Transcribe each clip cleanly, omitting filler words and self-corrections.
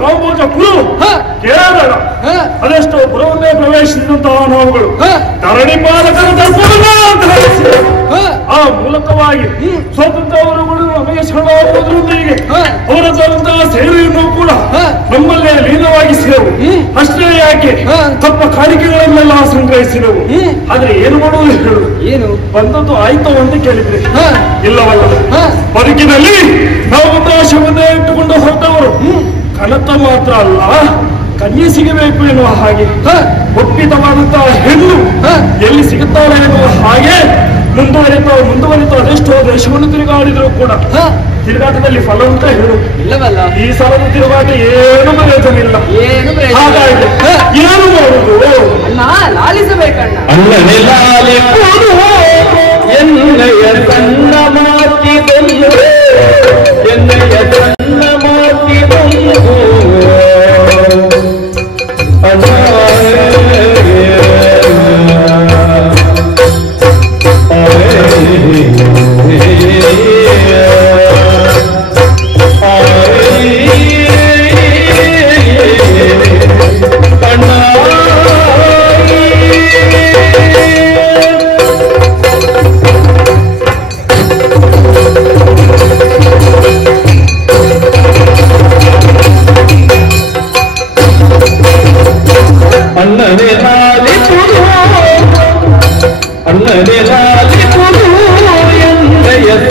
ಕಾಂಬೋಜ ಕುರು ಕೇರಳ ಅದೆಷ್ಟೋ ಪುರವನ್ನೇ ಪ್ರವೇಶಿಸಿದಂತಹ ನಾವುಗಳು ಧರಣಿ ಪಾಲಕರ ಆ ಮೂಲಕವಾಗಿ ಸ್ವತಂತ್ರವರುಗಳು ನಮಗೆ ಶರಣಾಗುವುದರೊಂದಿಗೆ ಅವರದಂತಹ ಸೇವೆಯನ್ನು ಕೂಡ ನಮ್ಮಲ್ಲೇ ಲೀನವಾಗಿಸಿದೆವು. ಅಷ್ಟೇ ಯಾಕೆ ತಪ್ಪ ಕಾಣಿಕೆಗಳನ್ನೆಲ್ಲ ಸಂಗ್ರಹಿಸಿದೆವು. ಆದ್ರೆ ಏನು ಮಾಡುವುದು ಹೇಳು? ಏನು ಬಂದದ್ದು ಆಯ್ತು ಅಂತ ಕೇಳಿದ್ರೆ ಇಲ್ಲವಲ್ಲ. ಬದುಕಿನಲ್ಲಿ ನಾವು ಉದ್ದೇಶವನ್ನೇ ಇಟ್ಟುಕೊಂಡು ಹೊರಟವರು ಕನತ ಮಾತ್ರ ಅಲ್ಲ, ಕನ್ಯೆ ಸಿಗಬೇಕು ಎನ್ನುವ ಹಾಗೆ ಒಪ್ಪಿತವಾದಂತಹ ಹೆಣ್ಣು ಎಲ್ಲಿ ಸಿಗುತ್ತಾಳೆ ಎನ್ನುವ ಹಾಗೆ ಮುಂದುವರಿತಾ ಅದೆಷ್ಟೋ ದೇಶವನ್ನು ತಿರುಗಾಡಿದ್ರು ಕೂಡ ತಿರುಗಾಟದಲ್ಲಿ ಫಲ ಅಂತ ಹೇಳು ಇಲ್ಲವಲ್ಲ. ಈ ಸಲದ ತಿರುಗಾಟ ಏನು ಪ್ರಯೋಜನವಿಲ್ಲ. ಹಾಗಾಗಿ ಏನು ಮಾಡುದು? ಲಾಲಿಸಬೇಕಣ್ಣ. ಎನ್ನಯ ಸಣ್ಣ ಮಾತಿದೆಲ್ಲ ಎನ್ನಯ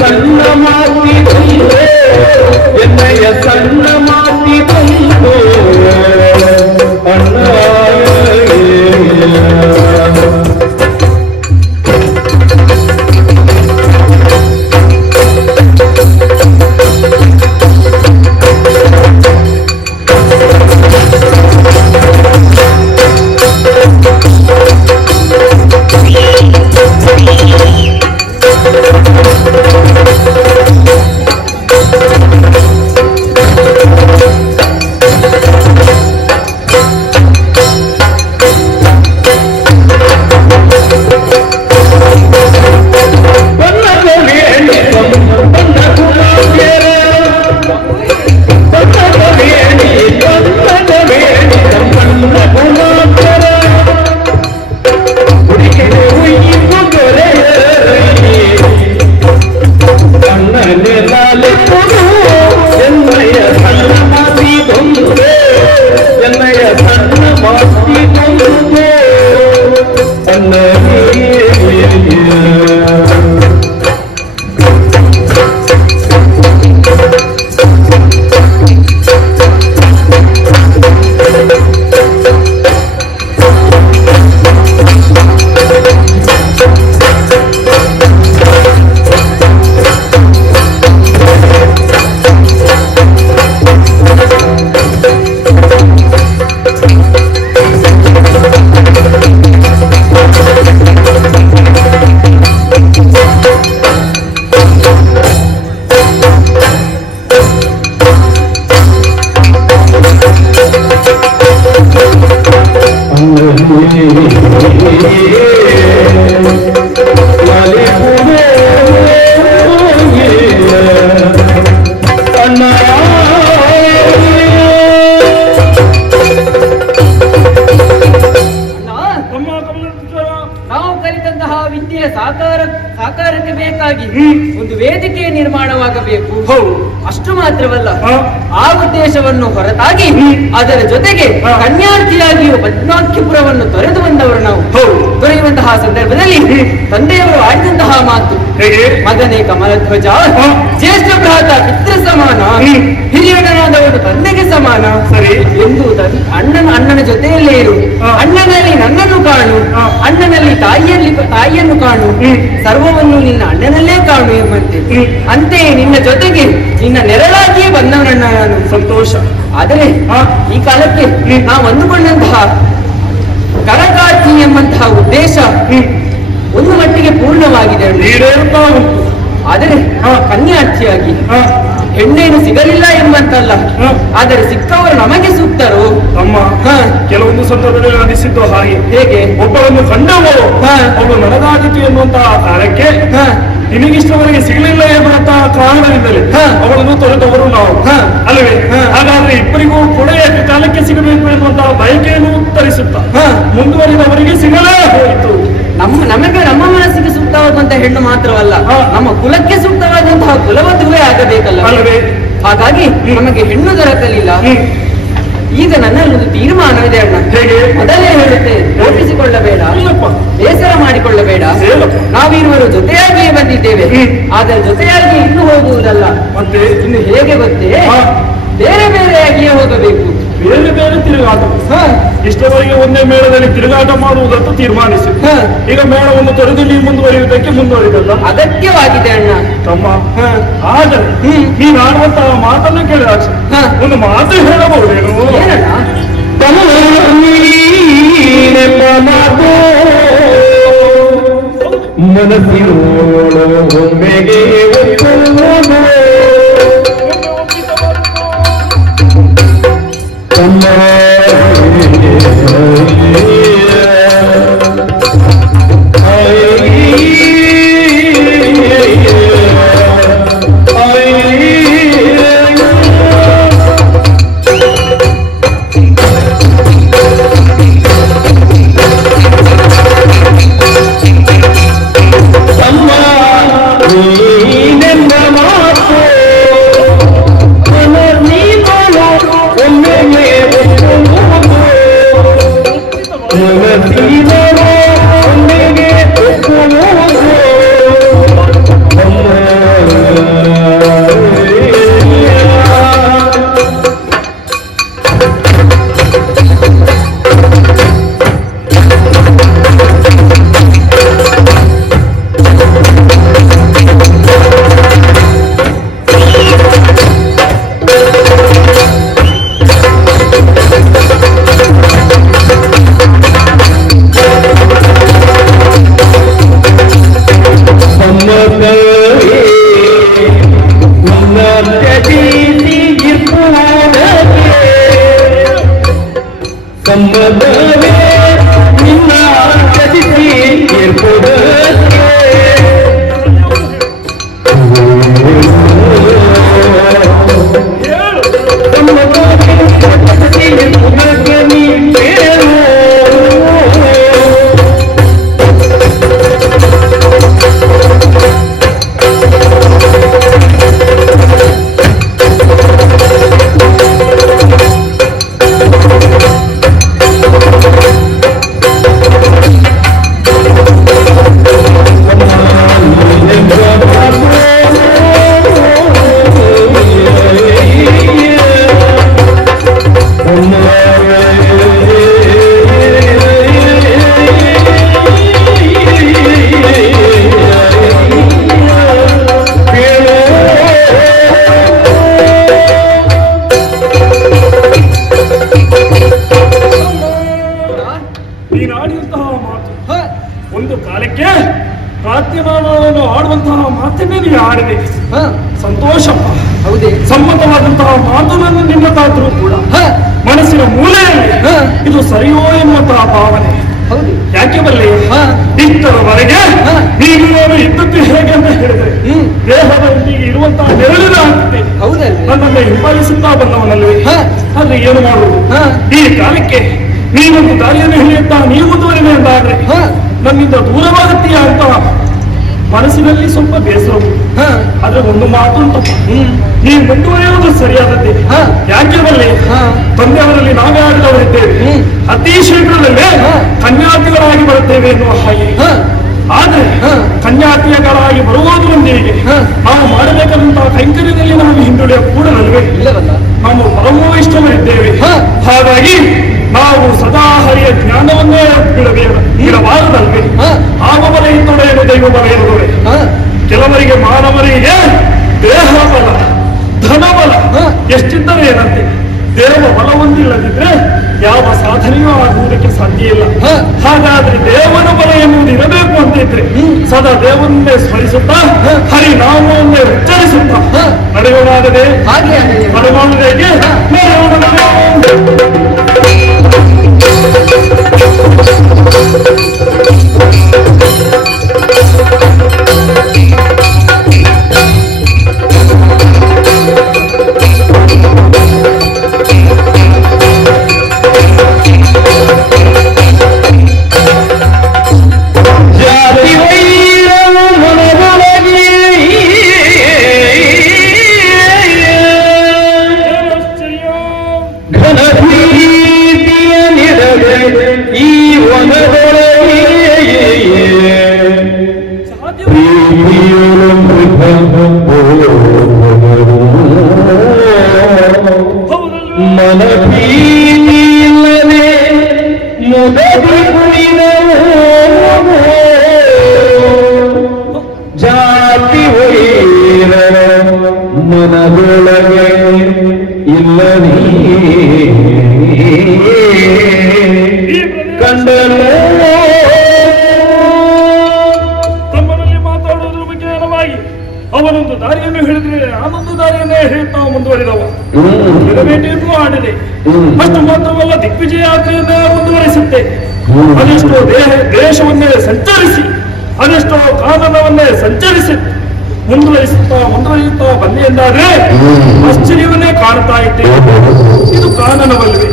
ಸಣ್ಣ ಮಾತಿದೆಲ್ಲ ಸಾಕಾರಕ್ಕೆ ಬೇಕಾಗಿ ಒಂದು ವೇದಿಕೆ ನಿರ್ಮಾಣವಾಗಬೇಕು. ಅಷ್ಟು ಮಾತ್ರವಲ್ಲ, ಆ ಉದ್ದೇಶವನ್ನು ಹೊರತಾಗಿ ಅದರ ಜೊತೆಗೆ ಕನ್ಯಾರ್ಥಿಯಾಗಿಯೂ ಪದ್ಮಾಖ್ಯಪುರವನ್ನು ತೊರೆದು ಬಂದವರು ನಾವು. ತೊರೆಯುವಂತಹ ಸಂದರ್ಭದಲ್ಲಿ ತಂದೆಯವರು ಆಡಿದಂತಹ ಮಾತು, ಮಗನೇ ಕಮಲಧ್ವಜ, ಜ್ಯೇಷ್ಠ ಭ್ರಾತ ಪಿತೃ ಸಮಾನ, ಹಿರಿಯನಾದವನು ತಂದೆಗೆ ಸಮಾನ ಎಂದು ಅಣ್ಣನ ಜೊತೆಯಲ್ಲೇ ಇರು, ಅಣ್ಣನಲ್ಲಿ ನನ್ನನ್ನು ಕಾಣು, ಅಣ್ಣನಲ್ಲಿ ತಾಯಿಯನ್ನು ಕಾಣು, ಸರ್ವವನ್ನು ನಿನ್ನ ಅಣ್ಣನಲ್ಲೇ ಕಾಣು ಎಂಬಂತೆ. ಅಂತೆಯೇ ನಿನ್ನ ಜೊತೆಗೆ ನಿನ್ನ ನೆರಳಾಗಿಯೇ ಬಂದವನಣ್ಣ ನಾನು. ಸಂತೋಷ. ಆದರೆ ಈ ಕಾಲಕ್ಕೆ ನಾವು ಅಂದುಕೊಂಡಂತಹ ಕರಕಾರ್ತಿ ಎಂಬಂತಹ ಉದ್ದೇಶ ಒಂದು ಮಟ್ಟಿಗೆ ಪೂರ್ಣವಾಗಿದೆ. ಆದರೆ ಕನ್ಯಾರ್ಥಿಯಾಗಿ ಹೆಣ್ಣೇನು ಸಿಗಲಿಲ್ಲ ಎಂಬಂತಲ್ಲ, ಆದರೆ ಸಿಕ್ಕವರು ನಮಗೆ ಸೂಕ್ತರು. ಅಮ್ಮ, ಕೆಲವೊಂದು ಸಂದರ್ಭದಲ್ಲಿ ಅನಿಸಿದ್ದು ಹಾಗೆ. ಹೇಗೆ? ಒಬ್ಬರನ್ನು ಕಂಡವರು ಒಬ್ಬ ನನಗಾದಿತು ಎನ್ನುವಂತಹ ಕಾಲಕ್ಕೆ ನಿನಗಿಷ್ಟವರೆಗೆ ಸಿಗಲಿಲ್ಲ ಎನ್ನುವಂತಹ ಕಾರಣದಿಂದಲೇ ಅವಳನ್ನು ತೊರೆದವರು ನಾವು ಅಲ್ಲವೇ? ಹಾಗಾದ್ರೆ ಇಬ್ಬರಿಗೂ ಕೂಡ ಕಾಲಕ್ಕೆ ಸಿಗಬೇಕು ಎನ್ನುವಂತಹ ಬಯಕೆಯನ್ನು ಉತ್ತರಿಸುತ್ತಾ ಮುಂದುವರಿದವರಿಗೆ ಸಿಗಲೇ ಹೋಯಿತು. ನಮಗೆ ನಮ್ಮ ಮನಸ್ಸಿಗೆ ಸೂಕ್ತವಾದಂತಹ ಹೆಣ್ಣು ಮಾತ್ರವಲ್ಲ, ನಮ್ಮ ಕುಲಕ್ಕೆ ಸೂಕ್ತವಾದಂತಹ ಕುಲವಧುವೇ ಆಗಬೇಕಲ್ಲ ಅಲ್ಲವೇ? ಹಾಗಾಗಿ ನಮಗೆ ಹೆಣ್ಣು ದೊರಕಲಿಲ್ಲ. ಈಗ ನನ್ನಲ್ಲೊಂದು ತೀರ್ಮಾನವಿದೆ ಅಣ್ಣ. ಹೇಗೆ? ಮೊದಲೇ ಹೇಳುತ್ತೆ, ಕೋಪಿಸಿಕೊಳ್ಳಬೇಡ, ಬೇಸರ ಮಾಡಿಕೊಳ್ಳಬೇಡ. ನಾವಿರುವರು ಜೊತೆಯಾಗಿಯೇ ಬಂದಿದ್ದೇವೆ, ಆದರೆ ಜೊತೆಯಾಗಿ ಇನ್ನು ಹೋಗುವುದಲ್ಲ. ಮತ್ತೆ ಇನ್ನು ಹೇಗೆ ಗೊತ್ತೇ? ಬೇರೆ ಬೇರೆಯಾಗಿಯೇ ಹೋಗಬೇಕು. ಬೇರೆ ಬೇರೆ ತಿರುಗಾಟ. ಇಷ್ಟವರೆಗೆ ಒಂದೇ ಮೇಳದಲ್ಲಿ ತಿರುಗಾಟ ಮಾಡುವುದಂತ ತೀರ್ಮಾನಿಸಿ ಈಗ ಮೇಳವನ್ನು ತೊರೆದು ನೀವು ಮುಂದುವರಿಯುವುದಕ್ಕೆ ಮುಂದುವರಿದಲ್ಲ, ಅಗತ್ಯವಾಗಿದೆ ಅಣ್ಣ. ತಮ್ಮ ಆದರೆ ನೀನು ಆಡುವಂತಹ ಮಾತನ್ನು ಕೇಳಿದ ಒಂದು ಮಾತು ಹೇಳಬಹುದೇನು? ಮನಸ್ಸಿನೋಳು ಒಮ್ಮೆಗೆ ಪ್ರಾರ್ಥನಾವನ್ನು ಆಡುವಂತಹ ಮಾತನ್ನೇ ನೀವು ಆಡಿದೆ. ಸಂತೋಷಪ್ಪ. ಹೌದೇ? ಸಮ್ಮತವಾದಂತಹ ಮಾತನ್ನು ನಿಮ್ಮ ತಾತರು ಕೂಡ ಮನಸ್ಸಿನ ಮೂಲೆಯಲ್ಲಿ ಇದು ಸರಿಯೋ ಎನ್ನುವಂತಹ ಭಾವನೆ. ಯಾಕೆ ಬರಲಿ ಇಷ್ಟರವರೆಗೆ ನೀವು ಇದ್ದದ್ದು ಹೇಗೆ ಅಂತ ಹೇಳಿದ್ರೆ ದೇಹದಲ್ಲಿ ಇರುವಂತಹ ನೆರಳಿನ ನನ್ನನ್ನು ಹಿಂಬಾಲಿಸುತ್ತಾ ಬಂದವನಲ್ಲಿ ಆದ್ರೆ ಏನು ಮಾಡುವುದು? ಈ ಕಾಲಕ್ಕೆ ನೀನೊಂದು ದಾರಿಯನ್ನು ಹಿಡಿಯುತ್ತಾ ನೀವು ಮುಂದುವರಿದೆ ಅಂತಾದ್ರೆ ನನ್ನಿಂದ ದೂರವಾಗುತ್ತೀಯ ಅಂತ ಮನಸ್ಸಿನಲ್ಲಿ ಸ್ವಲ್ಪ ಬೇಸರವು. ಆದ್ರೆ ಒಂದು ಮಾತು ಉಂಟಪ್ಪ, ನೀವು ಮುಂದುವರಿಯುವುದು ಸರಿಯಾದದ್ದೇ. ಯಾಕೆ ಬರಲಿ ತಂದೆಯವರಲ್ಲಿ ನಾವೇ ಆಡಿದವರಿದ್ದೇವೆ, ಅತಿ ಶೀಘ್ರದಲ್ಲೇ ಕನ್ಯಾತಿಗಳಾಗಿ ಬರುತ್ತೇವೆ ಎನ್ನುವ ಹಾಗೆ. ಆದ್ರೆ ಕನ್ಯಾತಿಗಳಾಗಿ ಬರುವುದರೊಂದಿಗೆ ನಾವು ಮಾಡಬೇಕಾದಂತಹ ಕೈಂಕರ್ಯದಲ್ಲಿ ನಾವು ಹಿಂದುಳಿಯ ಕೂಡಲಲ್ವೇ ನಾವು ಪರಮೋ ಇಷ್ಟವರಿದ್ದೇವೆ. ಹಾಗಾಗಿ ನಾವು ಸದಾ ಹರಿಯ ಜ್ಞಾನವನ್ನೇ ಬಿಡಬಾರದಲ್ವೇ? ಆಗುಬಲ ಹಿಂದೊಡೆಯಲು ದೈವ ಬಲ ಇರುವುದೇ. ಕೆಲವರಿಗೆ ಮಾನವರಿಗೆ ದೇಹ ಬಲ ಧನಬಲ ಎಷ್ಟಿದ್ದರೆ ಏನಂತೆ, ದೇವ ಬಲ ಹೊಂದಿಲ್ಲದಿದ್ರೆ ಯಾವ ಸಾಧನೆಯೂ ಆಗುವುದಕ್ಕೆ ಸಾಧ್ಯ ಇಲ್ಲ. ಹಾಗಾದ್ರೆ ದೇವನ ಬಲ ಎನ್ನುವುದು ಇರಬೇಕು ಅಂತ ಇದ್ರೆ ಸದಾ ದೇವನನ್ನೇ ಸ್ಮರಿಸುತ್ತಾ ಹರಿನಾಮವನ್ನೇ ಉಚ್ಚರಿಸುತ್ತಾ ನಡೆಯೋಣಾಗದೆ ಪರಮಾಣುವಿಗೆ ಜಾತಿ ವೈರ ಮನದೊಳಗೆ ಇಲ್ಲವೇ ಕಂಡಲೇ ತಮ್ಮನಲ್ಲಿ ಮಾತಾಡುವುದ್ರ ಬಗ್ಗೆ ಅನವಾಗಿ ಅವನೊಂದು ದಾರಿಯನ್ನು ಹೇಳಿದ್ರೆ ಆನೊಂದು ದಾರಿಯನ್ನೇ ಹೇಳ್ತಾ ಮುಂದುವರಿದವ ಬೇಟೆಯನ್ನು ಆಡಿದೆ. ಅಷ್ಟು ಮಾತ್ರವಲ್ಲ, ದಿಗ್ವಿಜಯ ಯಾತ್ರೆಯನ್ನ ಮುಂದುವರಿಸುತ್ತೆ. ಅದೆಷ್ಟೋ ದೇಶವನ್ನೇ ಸಂಚರಿಸಿ, ಅದೆಷ್ಟೋ ಕಾನನವನ್ನೇ ಸಂಚರಿಸಿ ಮುಂದುವರಿಸುತ್ತಾ ಬಂದೆ ಎಂದಾದ್ರೆ ಆಶ್ಚರ್ಯವನ್ನೇ ಕಾಣ್ತಾ ಇದ್ದೇವೆ. ಇದು ಕಾನನವಲ್ವೇ?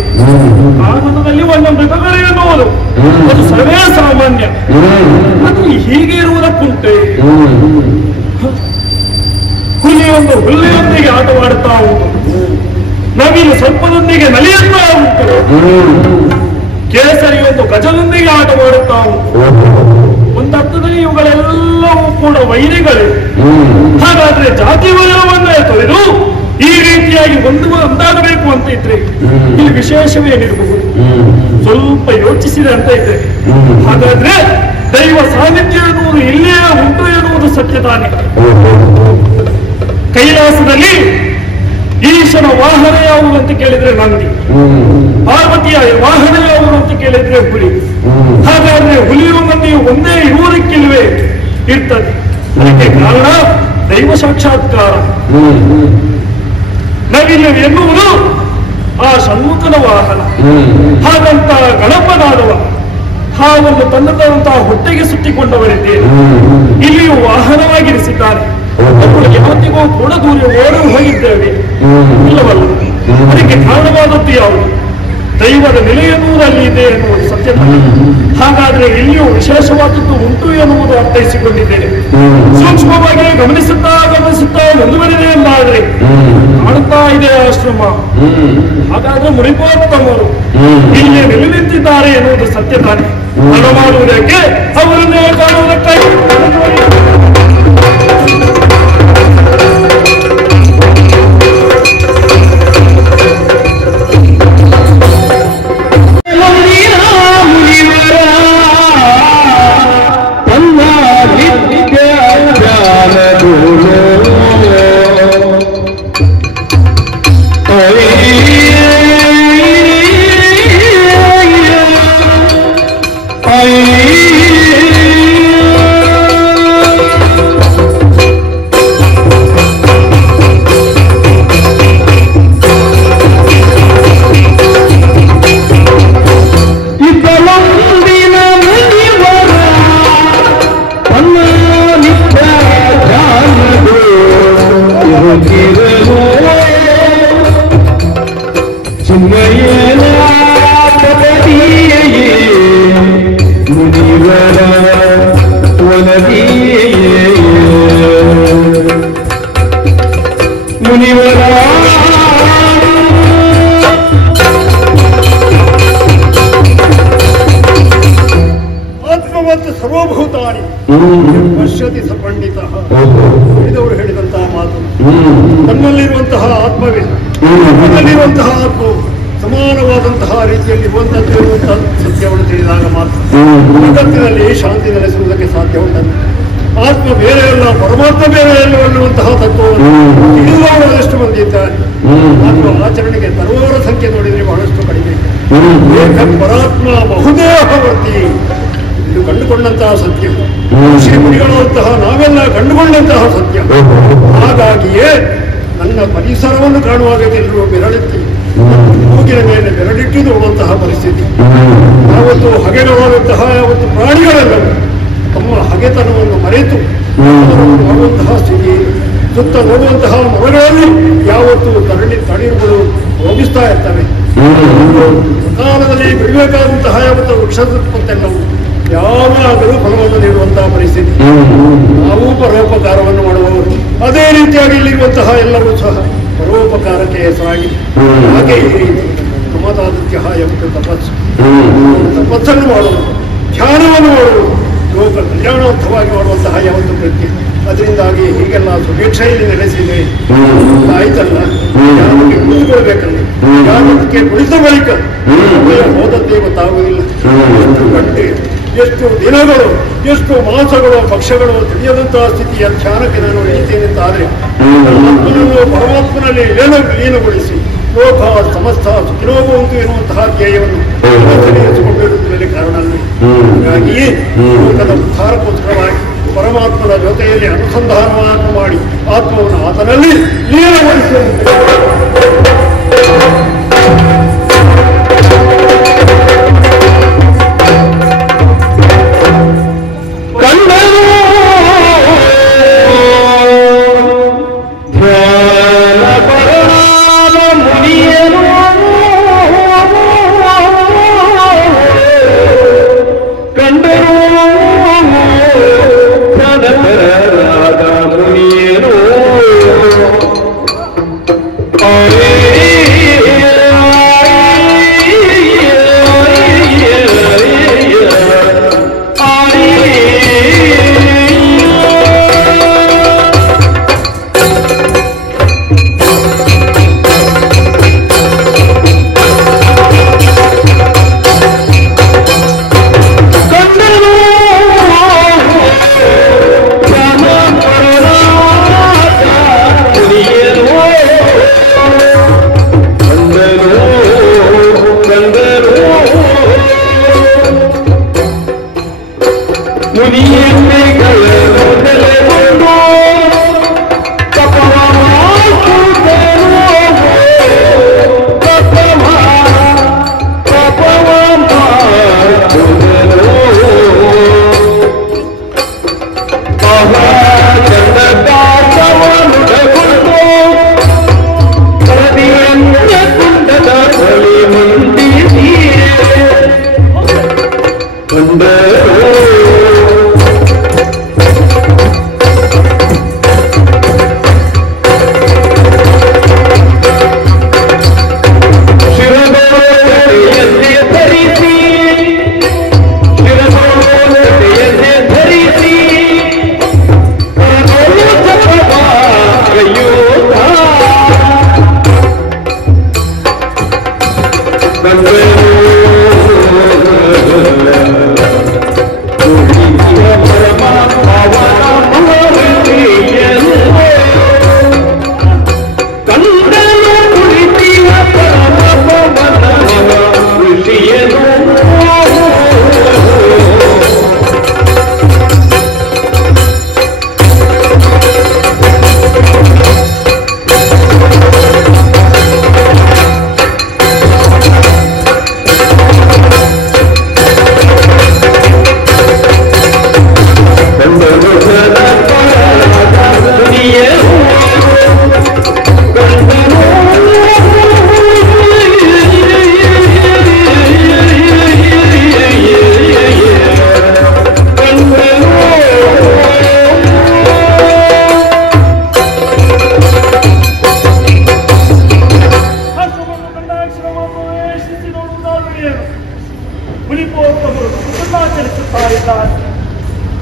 ಕಾನನದಲ್ಲಿ ಒಂದು ಮೃಗಗಳೇ ಎನ್ನುವುದು ಅದು ಸರ್ವೇ ಸಾಮಾನ್ಯ. ಅದು ಹೀಗೆ ಇರುವುದಕ್ಕುಂಟೆ. ಹುಲಿಯೊಂದು ಹುಲ್ಲಿಯೊಂದಿಗೆ ಆಟವಾಡುತ್ತಾ ಉಂಟು, ನವಿಲು ಸರ್ಪದೊಂದಿಗೆ ನಲಿಯುತ್ತಾ ಉಂಟು, ಕೇಸರಿಯೊಂದು ಗಜದೊಂದಿಗೆ ಆಟವಾಡುತ್ತಾ ಉಂಟು. ಒಂದರ್ಥದಲ್ಲಿ ಇವುಗಳೆಲ್ಲವೂ ಕೂಡ ವೈರಿಗಳೇ. ಹಾಗಾದ್ರೆ ಜಾತಿ ವೈರವನ್ನೇ ತೊರೆದು ಈ ರೀತಿಯಾಗಿ ಒಂದಾಗಬೇಕು ಅಂತ ಇದ್ರೆ ಇಲ್ಲಿ ವಿಶೇಷವೇನಿರಬಹುದು? ಸ್ವಲ್ಪ ಯೋಚಿಸಿದೆ ಅಂತ ಇದ್ರೆ ಹಾಗಾದ್ರೆ ದೈವ ಸಾನ್ನಿಧ್ಯ ಎನ್ನುವುದು ಇಲ್ಲೇ ಉಂಟು ಎನ್ನುವುದು ಸತ್ಯ ತಾನೆ. ಕೈಲಾಸದಲ್ಲಿ ಈಶನ ವಾಹನ ಯಾವುದು ಅಂತ ಕೇಳಿದ್ರೆ ನಂದಿ, ಪಾರ್ವತಿಯ ವಾಹನ ಯಾವುದು ಅಂತ ಕೇಳಿದ್ರೆ ಹುಲಿ. ಹಾಗಾದ್ರೆ ಹುಲಿಯು ನಂದಿಯು ಒಂದೇ ಇರುವುದಕ್ಕಿಲ್ವೇ? ಇರ್ತದೆ. ಅದಕ್ಕೆ ಕಾರಣ ದೈವ ಸಾಕ್ಷಾತ್ಕಾರ. ನವಿಲು ಎನ್ನುವುದು ಆ ಷಣ್ಮುಖನ ವಾಹನ. ಹಾಗಂತ ಗಣಪನಾದವ ಹಾವನ್ನು ತನ್ನದಂತಹ ಹೊಟ್ಟೆಗೆ ಸುತ್ತಿಕೊಂಡವರಿದ್ದೇನೆ. ಇಲ್ಲಿಯೂ ವಾಹನವಾಗಿರಿಸಿದ್ದಾನೆ. ಯಾವತ್ತಿಗೂ ಕೂಡ ದೂರ ಓಡಿ ಹೋಗಿದ್ದೇವೆ ಇಲ್ಲವಲ್ಲ? ಅದಕ್ಕೆ ಕಾರಣವಾದದ್ದು ಯಾವುದು? ದೈವದ ನೆಲೆ ಎನ್ನುವುದು ಅಲ್ಲಿ ಇದೆ ಎನ್ನುವುದು ಸತ್ಯ. ಹಾಗಾದ್ರೆ ಇಲ್ಲಿಯೂ ವಿಶೇಷವಾದದ್ದು ಉಂಟು ಎನ್ನುವುದು ಅರ್ಥೈಸಿಕೊಂಡಿದ್ದೇನೆ. ಸೂಕ್ಷ್ಮವಾಗಿ ಗಮನಿಸುತ್ತಾ ಮುಂದುವರಿದೆ ಎಂದಾದ್ರೆ ಕಾಣುತ್ತಾ ಇದೆ ಆಶ್ರಮ. ಹಾಗಾದ್ರೆ ಮುನಿಕೋತ್ತಮರು ಇಲ್ಲಿ ನೆಲೆ ನಿಂತಿದ್ದಾರೆ ಎನ್ನುವುದು ಸತ್ಯ ತಾನೆ. ಹಣ ಮಾಡುವುದಕ್ಕೆ ಅವರನ್ನೇ ಕಾಣುವುದಕ್ಕಾಗಿ ಸರ್ವಭೂತಾನಿ ಪಶ್ಯತಿ ಸ ಪಂಡಿತ ಹೇಳಿದವರು ಹೇಳಿದಂತಹ ಮಾತು. ತನ್ನಲ್ಲಿರುವಂತಹ ಆತ್ಮವೇ ತನ್ನಲ್ಲಿರುವಂತಹ ಆತ್ಮವು ಸಮಾನವಾದಂತಹ ರೀತಿಯಲ್ಲಿ ಇರುವಂತದ್ದು ಇರುವಂತಹ ಸತ್ಯವನ್ನು ತಿಳಿದಾಗ ಮಾತ್ರ ಜಗತ್ತಿನಲ್ಲಿ ಶಾಂತಿ ನೆಲೆಸುವುದಕ್ಕೆ ಸಾಧ್ಯ ಉಂಟಂತೆ. ಆತ್ಮ ಬೇರೆಯಲ್ಲ, ಪರಮಾತ್ಮ ಬೇರೆಯಲ್ಲ ಅನ್ನುವಂತಹ ತತ್ವವನ್ನು ತಿಳಿಯುವವರು ಅದೆಷ್ಟು ಮಂದಿ ಇದ್ದಾರೆ. ಆತ್ಮ ಆಚರಣೆಗೆ ತರುವವರ ಸಂಖ್ಯೆ ನೋಡಿದರೆ ಬಹಳಷ್ಟು ಕಡಿಮೆ. ಏಕ ಪರಾತ್ಮ ಬಹುದೇಹವರ್ತಿ ಇದು ಕಂಡುಕೊಂಡಂತಹ ಸತ್ಯ. ಶ್ರೀಮುನಿಗಳಂತಹ ನಾವೆಲ್ಲ ಕಂಡುಕೊಂಡಂತಹ ಸತ್ಯ. ಹಾಗಾಗಿಯೇ ನನ್ನ ಪರಿಸರವನ್ನು ಕಾಣುವಾಗ ಎಲ್ಲರೂ ಬೆರಳೆತ್ತಿ ಮೂಗಿನ ಮೇಲೆ ಬೆರಳಿಟ್ಟು ನೋಡುವಂತಹ ಪರಿಸ್ಥಿತಿ. ಯಾವತ್ತು ಹಗೆಗಳಾದಂತಹ ಯಾವತ್ತು ಪ್ರಾಣಿಗಳೆಲ್ಲವೂ ತಮ್ಮ ಹಗೆತನವನ್ನು ಮರೆತು ಮಾಡುವಂತಹ ಸ್ಥಿತಿ. ಸುತ್ತ ನೋಡುವಂತಹ ಮರಗಳಲ್ಲಿ ಯಾವತ್ತು ತಳಿರುಗಳು ರೋಗಿಸ್ತಾ ಇರ್ತವೆ. ಕಾಲದಲ್ಲಿ ಬೆಳೆಯಬೇಕಾದಂತಹ ಯಾವತ್ತು ವೃಕ್ಷದೆಲ್ಲವೂ ಯಾವಾಗಲೂ ಫಲವನ್ನು ನೀಡುವಂತಹ ಪರಿಸ್ಥಿತಿ. ನಾವು ಪರೋಪಕಾರವನ್ನು ಮಾಡುವವರು. ಅದೇ ರೀತಿಯಾಗಿ ಇಲ್ಲಿರುವಂತಹ ಎಲ್ಲವೂ ಸಹ ಪರೋಪಕಾರಕ್ಕೆ ಹೆಸರಾಗಿ ಹಾಗೆ ಈ ರೀತಿ ಪ್ರಮದಾದಿತ್ಯ ಎಂಬ ತಪಸ್ಸನ್ನು ಮಾಡುವುದು, ಧ್ಯಾನವನ್ನು ಮಾಡುವುದು, ಲೋಕ ಕಲ್ಯಾಣಾರ್ಥವಾಗಿ ಮಾಡುವಂತಹ ಯಾವತ್ತು ಕೃತ್ಯ. ಅದರಿಂದಾಗಿ ಹೀಗೆಲ್ಲ ಸುಭಿಕ್ಷೆಯಲ್ಲಿ ನೆಲೆಸಿದೆ ಆಯ್ತಲ್ಲ. ಧ್ಯಾನಕ್ಕೆ ಕುಳಿತುಕೊಳ್ಬೇಕಲ್ಲ, ಧ್ಯಾನಕ್ಕೆ ಕುಳಿತ ಬಳಿಕ ಹೋದದ್ದೇ ಗೊತ್ತಾಗುವುದಿಲ್ಲ. ಎಷ್ಟು ದಿನಗಳು ಎಷ್ಟು ಮಾಸಗಳು ಪಕ್ಷಗಳು ತಿಳಿಯದಂತಹ ಸ್ಥಿತಿಯ ಧ್ಯಾನಕ್ಕೆ ನಾನು ಇಳಿತೇನೆಂತಾದರೆ ಆತ್ಮನನ್ನು ಪರಮಾತ್ಮನಲ್ಲಿ ಲೀನಗೊಳಿಸಿ ಲೋಕ ಸಮಸ್ತ ಸುಖಿನೋಭವಂತು ಎನ್ನುವಂತಹ ಧ್ಯೇಯವನ್ನು ತಿಳಿಸಿಕೊಂಡಿರುವುದರಲ್ಲಿ ಕಾರಣ ಹಾಗಾಗಿ ಲೋಕದ ಉದ್ಧಾರಕ್ಕೋಸ್ಕರವಾಗಿ ಪರಮಾತ್ಮನ ಜೊತೆಯಲ್ಲಿ ಅನುಸಂಧಾನವನ್ನು ಮಾಡಿ ಆತ್ಮವನ್ನು ಆತನಲ್ಲಿ ಲೀನಗೊಳಿಸುವಂತೆ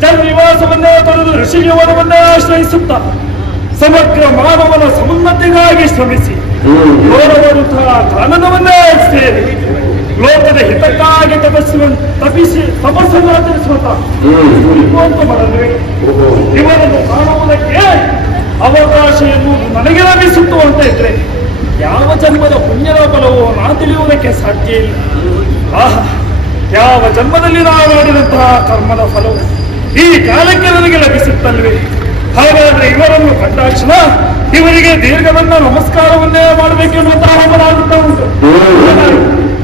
ಜನ್ನಿವಾಸವನ್ನೇ ತೊರೆದು ಋಷಿಯವರವನ್ನೇ ಆಶ್ರಯಿಸುತ್ತ ಸಮಗ್ರ ಮಾನವನ ಸಮುನ್ನತಿಗಾಗಿ ಶ್ರಮಿಸಿ ಗೌರವಂತಹ ಕಾನನವನ್ನೇ ಸೇರಿ ಲೋಕದ ಹಿತಕ್ಕಾಗಿ ತಪಸ್ಸನ್ನು ಆಚರಿಸುವಂತ ಮನವೇ ಇವರನ್ನು ಕಾಣುವುದಕ್ಕೆ ಅವಕಾಶ ಎನ್ನುವುದು ನನಗೆ ಲಭಿಸಿತ್ತು ಅಂತ ಇದ್ರೆ ಯಾವ ಜನ್ಮದ ಪುಣ್ಯದ ಫಲವೋ ನಾ ತಿಳಿಯುವುದಕ್ಕೆ ಸಾಧ್ಯ ಇಲ್ಲ. ಆಹಾ, ಯಾವ ಜನ್ಮದಲ್ಲಿ ನಾವು ಮಾಡಿದಂತಹ ಕರ್ಮದ ಫಲವು ಈ ಕಾಲಕ್ಕೆ ನನಗೆ ಲಭಿಸುತ್ತಲ್ವೇ? ಹಾಗಾದ್ರೆ ಇವರನ್ನು ಕಂಡಾಕ್ಷಣ ಇವರಿಗೆ ದೀರ್ಘದಂಡ ನಮಸ್ಕಾರವನ್ನೇ ಮಾಡಬೇಕೆನ್ನುವಂತಹ ಹಮಲಾಗುತ್ತಾ ಉಂಟು.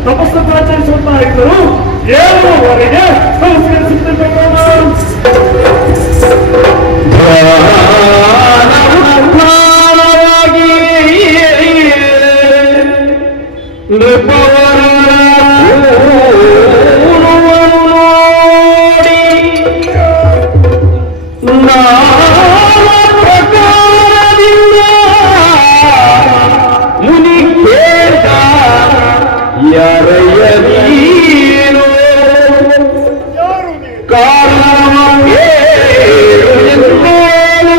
ತಪಸ್ಸನ್ನು ಆಚರಿಸುತ್ತಾ ಇದ್ದರು ಏಳುವರೆಗೆ ನಮಸ್ಕರಿಸುತ್ತೇನೆ. ಕಾರಣ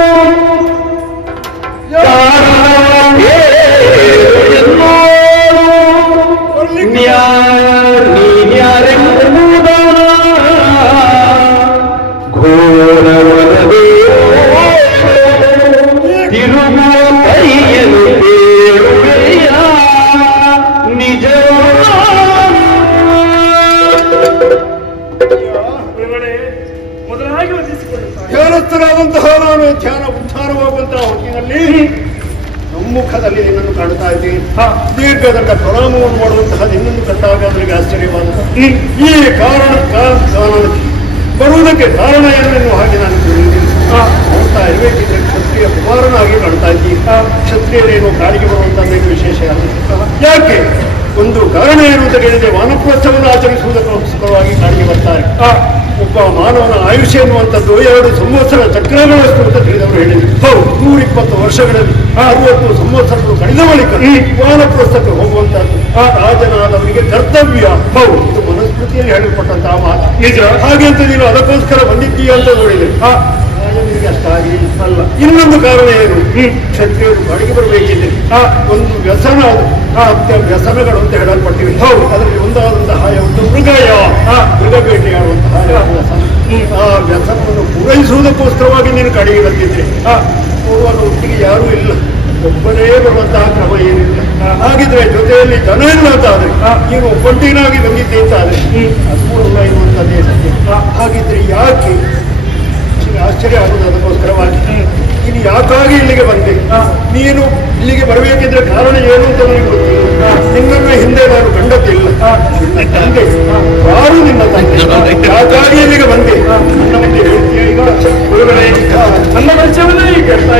ನಿರತನಾದಂತಹ ನಾನು ಧ್ಯಾನ ಉದ್ಧಾರವಾಗುವಂತಹ ಹೊತ್ತಿನಲ್ಲಿ ಸಮ್ಮುಖದಲ್ಲಿ ನಿನ್ನನ್ನು ಕಾಣ್ತಾ ಇದ್ದೀನಿ. ದೀರ್ಘದಂಡ ಪ್ರಣಾಮವನ್ನು ಮಾಡುವಂತಹ ನಿನ್ನನ್ನು ಕಂಡಾಗ ಅವರಿಗೆ ಆಶ್ಚರ್ಯವಾದ ಈ ಬರುವುದಕ್ಕೆ ಕಾರಣ ಏನೆನ್ನುವ ಹಾಗೆ ನಾನು ನೋಡ್ತಾ ಇರಬೇಕಿದ್ರೆ ಕ್ಷತ್ರಿಯ ಕುಮಾರನಾಗಿ ಕಾಣ್ತಾ ಇದ್ದೀನಿ. ಕ್ಷತ್ರಿಯರೇನು ಕಾಡಿಗೆ ಬರುವಂತಹದ್ದೇನು ವಿಶೇಷ ಯಾಕೆ? ಒಂದು ಕಾರಣ ಏನು ಅಂತ ಹೇಳಿದ್ರೆ ವಾನಪ್ರಸ್ಥವನ್ನು ಆಚರಿಸುವುದಕ್ಕೋಸ್ಕರವಾಗಿ ಕಾಡಿಗೆ ಬರ್ತಾರೆ. ಒಬ್ಬ ಮಾನವನ ಆಯುಷ್ಯ ಎನ್ನುವಂಥದ್ದು 2 ಸಂವತ್ಸರ ಚಕ್ರಗಳಷ್ಟು ಅಂತ ತಿಳಿದವರು ಹೇಳಿದರು. 120 ವರ್ಷಗಳಲ್ಲಿ 60 ಸಂವತ್ಸರಗಳು ಕಳೆದ ಬಳಿಕ ವಾನಪ್ರಸ್ಥಕ್ಕೆ ಹೋಗುವಂತಹದ್ದು ರಾಜನಾದವರಿಗೆ ಕರ್ತವ್ಯ. ಇದು ಮನುಸ್ಮೃತಿಯಲ್ಲಿ ಹೇಳಲ್ಪಟ್ಟಂತಹ ಮಾತು ನಿಜ. ಹಾಗೆ ಅಂತ ನೀನು ಅದಕ್ಕೋಸ್ಕರ ಬಂದಿದ್ದೀಯ ಅಂತ ನೋಡಿದೆ. ರಾಜನಿಗೆ ಅಷ್ಟಾಗಿ ಅಲ್ಲ. ಇನ್ನೊಂದು ಕಾರಣ ಏನು? ಕ್ಷತ್ರಿಯರು ಕಾಡಿಗೆ ಬರಬೇಕಿದೆ. ಒಂದು ವ್ಯಸನ, ಅದು ಸತ್ಯ ವ್ಯಸನಗಳು ಅಂತ ಹೇಳಲ್ಪಟ್ಟಿವೆ. ಅದರಲ್ಲಿ ಒಂದಾದಂತಹ ಒಂದು ಮೃಗ ಬೇಟೆಯಾಡುವಂತಹ ವ್ಯಸನ. ಆ ವ್ಯಸನವನ್ನು ಪೂರೈಸುವುದಕ್ಕೋಸ್ಕರವಾಗಿ ನೀನು ಕಾಡಿಗೆ ಬಂದಿದ್ರೆ ನೋಡುವಾಗ ಒಟ್ಟಿಗೆ ಯಾರೂ ಇಲ್ಲ, ಒಬ್ಬನೇ ಬರುವಂತಹ ಕ್ರಮ ಏನಿಲ್ಲ. ಹಾಗಿದ್ರೆ ಜೊತೆಯಲ್ಲಿ ಜನ ಇಲ್ಲ ಅಂತ ಆದ್ರೆ ನೀನು ಒಬ್ಬಂಟಿನಾಗಿ ಬಂದಿದ್ದೆ ಅಂತ ಆದ್ರೆ ಅಪೂರ್ವ ಇರುವಂತಹದ್ದೇ ಸತ್ಯ. ಹಾಗಿದ್ರೆ ಯಾಕೆ ಆಶ್ಚರ್ಯ ಆಗುವುದು? ಅದಕ್ಕೋಸ್ಕರವಾಗಿ ನೀನು ಯಾಕಾಗಿ ಇಲ್ಲಿಗೆ ಬಂದೆ? ನೀನು ಇಲ್ಲಿಗೆ ಬರಬೇಕಿದ್ರೆ ಕಾರಣ ಏನು ಅಂತ ನನಗೆ ಗೊತ್ತಿಲ್ಲ. ನಿನ್ನನ್ನು ಹಿಂದೆ ನಾನು ಕಂಡದ್ದಿಲ್ಲ. ನಿನ್ನ ತಂದೆ ಯಾರು? ನಿನ್ನ ತಂದೆ ಯಾಕಾಗಿ ಇಲ್ಲಿಗೆ ಬಂದೆ? ನನ್ನ ಮುಂದೆ ಹೇಳ್ತೀಯ ಈಗ? ಗುರುಗಳೇ, ನನ್ನ ಪರಿಚಯವನ್ನೇ ಈಗ ಕೇಳ್ತಾ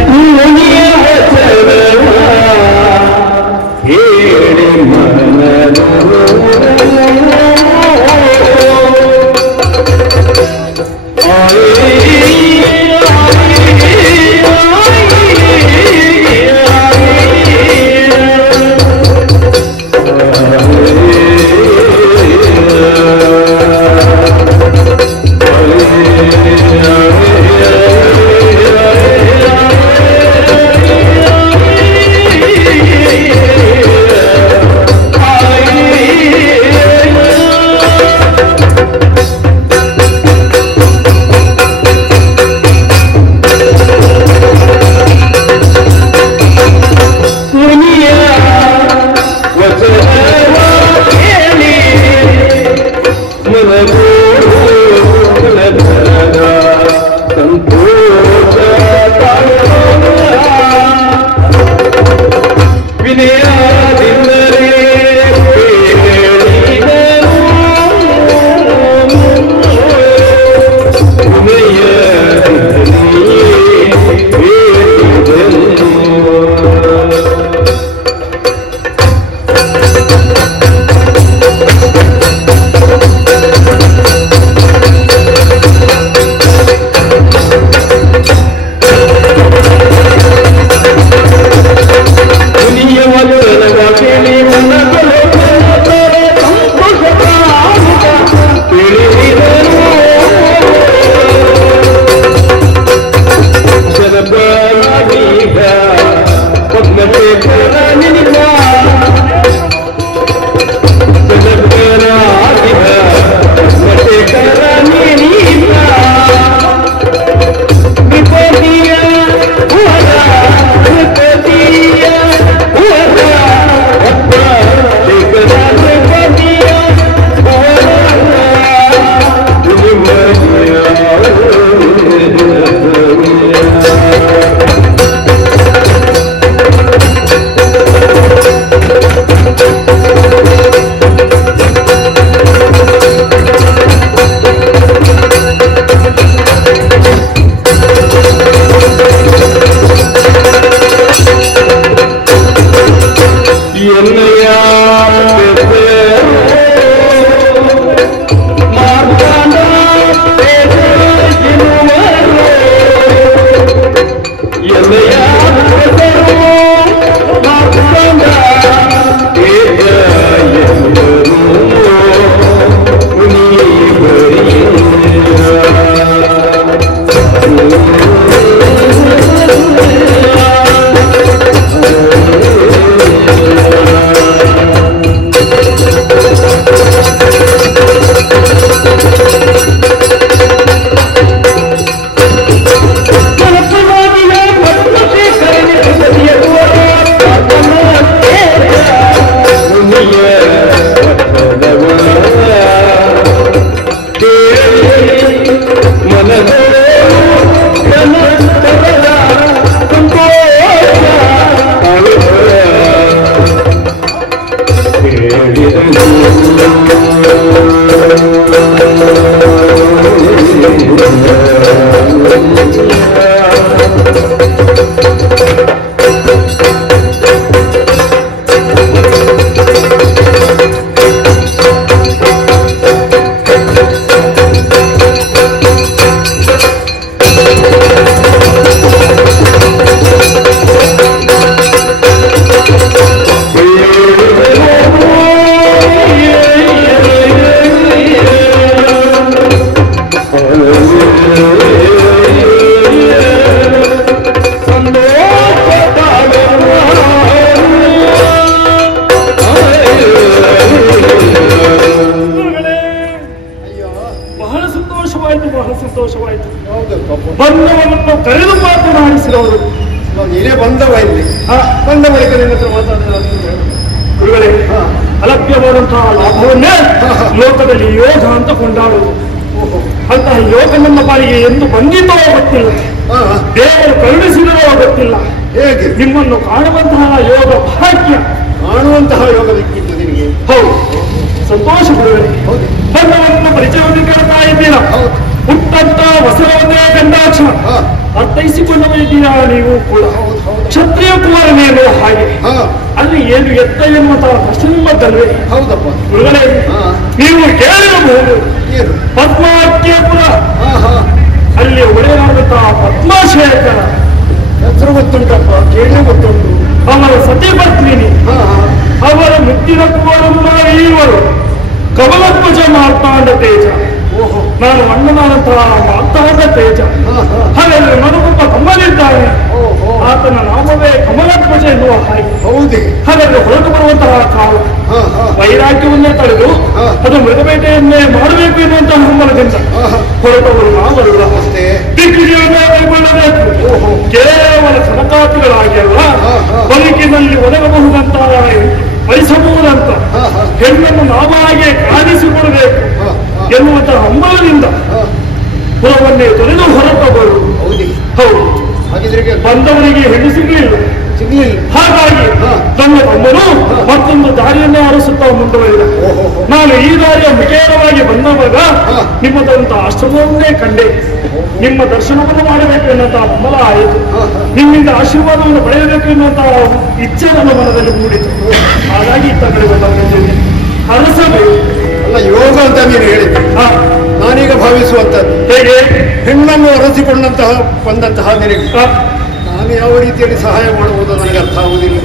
ಬಂಧವನ್ನು ಕರೆದು ಮಾತನಾಡಿಸಿದವರು ನೀನೇ ಬಂದವ ಇಲ್ಲಿ ಬಂದ ಬಳಿಕ ನಿನ್ನ ಹತ್ರ ಮಾತಾಡಿದ ಗುರುಗಳೇ ಅಲಭ್ಯವಾದಂತಹ ಲಾಭವನ್ನೇ ಲೋಕದಲ್ಲಿ ಯೋಗ ಅಂತ ಕೊಂಡಾಡುವುದು. ಅಂತಹ ಯೋಗ ನಮ್ಮ ಪಾಲಿಗೆ ಎಂದು ಬಂದಿದ್ದೋ ಗೊತ್ತಿಲ್ಲ, ದೇವರು ಕರುಣಿಸಿದರೋ ಗೊತ್ತಿಲ್ಲ. ಹೇಗೆ ನಿಮ್ಮನ್ನು ಕಾಣುವಂತಹ ಯೋಗ ಭಾಗ್ಯ, ಕಾಣುವಂತಹ ಯೋಗ ಸಿಕ್ಕಿತ್ತು ನಿನಗೆ? ಹೌದು, ಸಂತೋಷ ಗುರುಗಳೇ. ಬಂಧವನ್ನು ಪರಿಚಯವನ್ನು ಕೇಳ್ತಾ ಇದ್ದೀರಾ, ಹುಟ್ಟಂತ ವಸರವನ್ನೇ ಗಂಡಾಕ್ಷ ಅರ್ಥೈಸಿಕೊಂಡವರಿದ್ದೀರಾ ನೀವು ಕೂಡ. ಕ್ಷತ್ರಿಯ ಕುಮಾರನೇನು ಹಾಗೆ ಅಲ್ಲಿ ಏನು ಎತ್ತ ಎನ್ನುವಂತಹ ಪ್ರಶ್ನೆ ನಿಮ್ಮದ್ದಲ್ವೇ? ಹೌದಪ್ಪ ಗುರುಗಳೇ, ನೀವು ಕೇಳಿರಬಹುದು ಪದ್ಮಾಕ್ಯಪುರ ಅಲ್ಲಿ ಒಡೆಯರಾದಂತಹ ಪದ್ಮಾಶೇಖರ ಹೆಸರು ಗೊತ್ತುಂಟಪ್ಪ, ಕೇಳಿ ಗೊತ್ತುಂಟು. ಅವರ ಸತಿಪತ್ನಿನಿ, ಅವರ ಮುತ್ತಿನ ಕುಮಾರಮ್ಮ ಇವರು ಕಮಲಧ್ವಜ ಮಾರ್ತಾಂಡ ತೇಜ. ನಾನು ಅಣ್ಣನಾದಂತಹ ಮಾರ್ತಾಂಡ ತೇಜ. ಹಾಗಾದ್ರೆ ನನಗೊಬ್ಬ ತಮ್ಮನಿದ್ದಾನೆ, ಆತನ ನಾಮವೇ ಕಮಲಧ್ವಜ ಎನ್ನುವ ಹಾಗೆ. ಹೌದೇ? ಹಾಗಾದ್ರೆ ಹೊರಟು ಬರುವಂತಹ ಕಾಲ ವೈರಾಗ್ಯವನ್ನೇ ತಡೆದು ಅದು ಮೃಗಬೇಟೆಯನ್ನೇ ಮಾಡಬೇಕು ಎನ್ನುವಂತಹ ಹಂಬಲದಿಂದ ಹೊರಟವರು ನಾವಲ್ಲ. ದಿಗ್ವಿಜಯವನ್ನೇ ಕೈಗೊಳ್ಳಬೇಕು. ಕೇವಲ ಸನಕಾತಿಗಳಾಗಿ ಅಲ್ಲ, ಬದುಕಿನಲ್ಲಿ ಒದಗಬಹುದಂತಹ ಬಯಸಬಹುದಂತ ಹೆಣ್ಣನ್ನು ನಾವಾಗೆ ಕಾಣಿಸಿಕೊಡಬೇಕು ಎನ್ನುವಂತಹ ಹಂಬಲದಿಂದ ಪುರವನ್ನೇ ತೊರೆದು ಹೊರಟವರು. ಹೌದು, ಬಂದವರಿಗೆ ಹೆಣ್ಣು ಸಿಗಲಿಲ್ಲ. ಹಾಗಾಗಿ ನನ್ನ ತಮ್ಮನು ಮತ್ತೊಂದು ದಾರಿಯನ್ನೇ ಅರಸುತ್ತಾ ಮುಂದುವರಿದ. ನಾನು ಈ ದಾರಿಯ ಮುಖೇನವಾಗಿ ಬಂದವಾಗ ನಿಮ್ಮದಂತ ಆಶ್ರಮವನ್ನೇ ಕಂಡೆ. ನಿಮ್ಮ ದರ್ಶನವನ್ನು ಮಾಡಬೇಕು ಎನ್ನುವಂತಹ ಹಂಬಲ ಆಯಿತು. ನಿಮ್ಮಿಂದ ಆಶೀರ್ವಾದವನ್ನು ಪಡೆಯಬೇಕು ಎನ್ನುವಂತಹ ಇಚ್ಛೆ ನನ್ನ ಮನದಲ್ಲಿ ಮೂಡಿತು. ಹಾಗಾಗಿ ಇತ್ತ ಕಡೆ ಬಂದಿದ್ದೇನೆ. ಅರಸಬೇಕು ಅಲ್ಲ, ಯೋಗ ಅಂತ ನೀನು ಹೇಳಿದ್ದೆ. ನಾನೀಗ ಭಾವಿಸುವಂತದ್ದು ಹೇಗೆ? ಹೆಣ್ಣನ್ನು ಅರಸಿಕೊಂಡಂತಹ ಬಂದಂತಹ ನಿನಗೆ ನಾನು ಯಾವ ರೀತಿಯಲ್ಲಿ ಸಹಾಯ ಮಾಡುವುದು ನನಗೆ ಅರ್ಥ ಆಗುವುದಿಲ್ಲ.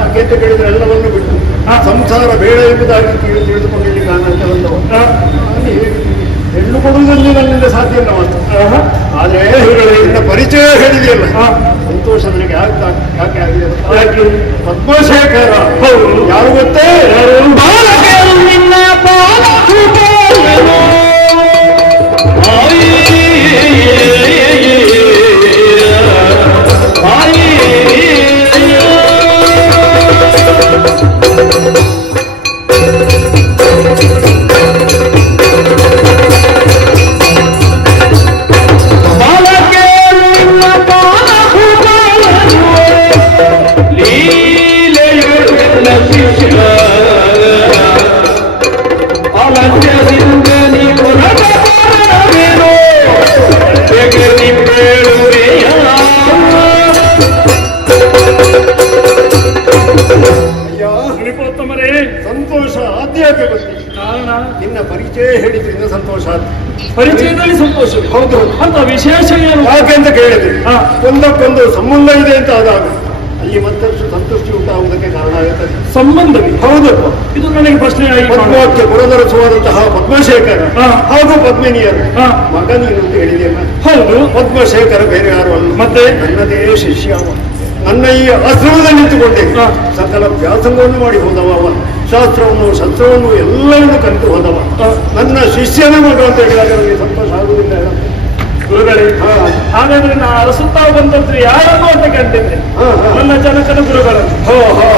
ಯಾಕೆಂತ ಕೇಳಿದ್ರೆ ಎಲ್ಲವನ್ನು ಬಿಟ್ಟು ಸಂಸಾರ ಬೇಡ ಎಂಬುದಾಗಿ ತಿಳಿದುಕೊಂಡಿಲ್ಲಿ ಕಾರಣಕ್ಕೆ ಬಂದವ. ಹೆಣ್ಣು ಕೊಡುವುದನ್ನು ನನ್ನಿಂದ ಸಾಧ್ಯ ಇಲ್ಲ ಮಾತ್ರ. ಆದ್ರೆ ನಿನ್ನ ಪರಿಚಯ ಹೇಳಿದೆಯಲ್ಲ, ಸಂತೋಷ ನನಗೆ ಯಾಕೆ ಆಗಿದೆ? ಪದ್ಮಶೇಖರ ಯಾರು ಗೊತ್ತೇ? ಸಂತೋಷ ಆದ್ಯತೆ ಗೊತ್ತಿಲ್ಲ. ಕಾರಣ ನಿನ್ನ ಪರಿಚಯ ಹೇಳಿದ್ರಿಂದ ಸಂತೋಷ ಆದ. ಪರಿಚಯದಲ್ಲಿ ಸಂತೋಷ. ಹೌದು, ಅಂತ ವಿಶೇಷ ಏನು? ಯಾಕೆ ಅಂತ ಕೇಳಿದ್ರೆ ಒಂದಕ್ಕೊಂದು ಸಂಬಂಧ ಇದೆ ಅಂತ ಆದಾಗ ಅಲ್ಲಿ ಮತ್ತಷ್ಟು ಸಂತುಷ್ಟಿ ಉಂಟಾಗುವುದಕ್ಕೆ ಕಾರಣ ಆಗುತ್ತದೆ. ಸಂಬಂಧವೇ? ಹೌದು, ಇದು ನನಗೆ ಪ್ರಶ್ನೆಯಾಗಿ ಪದ್ಮಕ್ಕೆ ಪುರದರಸುವಾದಂತಹ ಪದ್ಮಶೇಖರ ಹಾಗೂ ಪದ್ಮಿನಿಯರು ಮಗ ನೀನು ಅಂತ ಹೇಳಿದೆಯಲ್ಲ. ಹೌದು, ಪದ್ಮಶೇಖರ ಬೇರೆ ಯಾರು ಅಲ್ಲ, ಮತ್ತೆ ನನ್ನದೇ ಶಿಷ್ಯ. ನನ್ನ ಈ ಆಶ್ರಮದಲ್ಲಿ ನಿಂತುಕೊಂಡೆ ಸಕಲ ವ್ಯಾಸಂಗವನ್ನು ಮಾಡಿ ಹೋದವ ಅವ. ಶಾಸ್ತ್ರವನ್ನು ಶಸ್ತ್ರವನ್ನು ಎಲ್ಲವನ್ನು ಕಲಿತು ಹೋದವ. ನನ್ನ ಶಿಷ್ಯನ ಮಗ ಅಂತ ಹೇಳಿದಾಗ ನನಗೆ ಸಂತೋಷ ಆಗುವುದಿಲ್ಲ. ಗುರುಗಳೇ, ಹಾಗಾದ್ರೆ ನಾ ಅರಸುತ್ತಾ ಬಂದಂದ್ರೆ ಯಾರನ್ನು ಅಂತ ಕಂಡಿದ್ದೆ, ನನ್ನ ಜನಕನ ಗುರುಗಳನ್ನು.